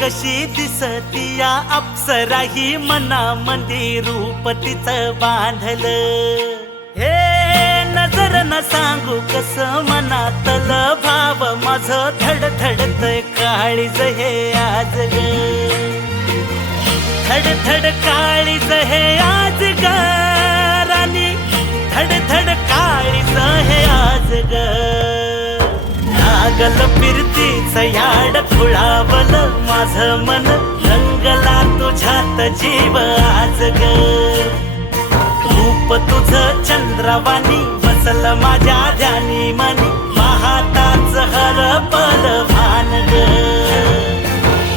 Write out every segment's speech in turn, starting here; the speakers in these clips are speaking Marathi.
कशी दिसती या अप्सरा ही मनामंदी रूप तिचं बांधलं. हे नजर न सांगू कस मनातल भाव माझं धडधडतय काळीज हे आज ग. धडधड काळीज हे आज ग राणी, धडधड काळीज हे आज ग. लागल फिरतीच याड खुळावल माझं मन, रंगला तुझ्यात जीव आज ग. रूप तुझं चंद्रवाणी बसल माझ्या ध्यानी मनी, पाहताच हरपल भान ग.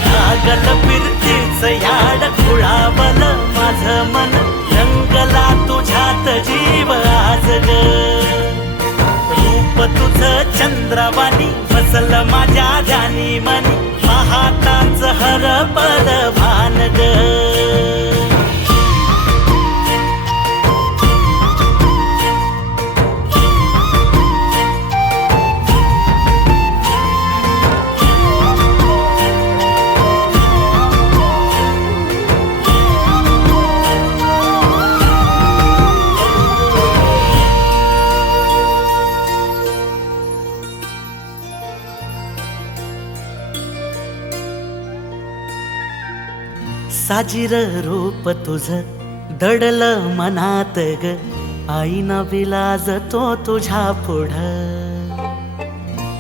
लागल फिरतीच याड खुळावल माझं मन, रंगला तुझ्यात जीव आज ग. रूप तुझं चंद्रवाणी बसल माझ्या ध्यानी मनी, पाहताच हरपल भान ग. साजीर रूप तुझं दडलं मनात ग, आईना विलाज तो तुझ्या पुढं.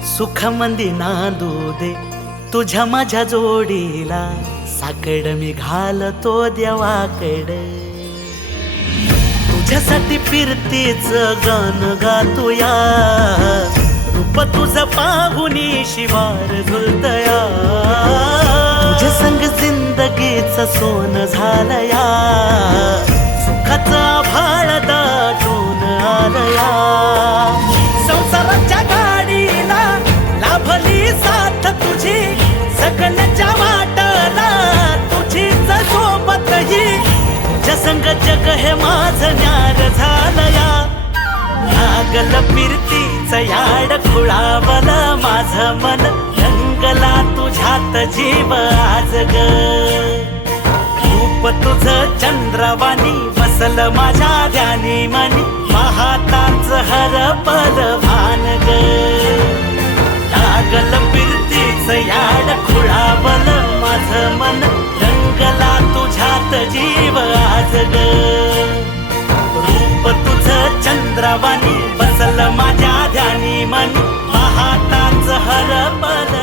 सुखमंदी नांदू दे तुझ्या माझ्या जोडीला, साकड मी घालतो देवाकड. तुझ्यासाठी फिरतीच गाणं गातोया, रूप तुझं पाहुनी शिवार झुलतया. तुझ्या संग जिंदगीच सोन झालया, सुखाचा भाळ दाटून आलया. संसाराच्या गाडीला लाभली साथ तुझी, सगळ्यांच्या वाटला तुझीच सोबत ही. तुझ्या संग जग हे माझं न्यार झालया. लागल फिरतीच याड खुळावल माझं मन, रंगला तुझ्यात जीव आज ग. रूप तुझं चंद्रवाणी बसल माझ्या ध्यानी मनी, पाहताच हरपल भान ग. लागल फिरतीच याड खुळावल माझं मन, रंगला तुझ्यात जीव आज ग. रूप तुझं चंद्रवाणी बसल माझ्या ध्यानी मनी, पाहताच हरपल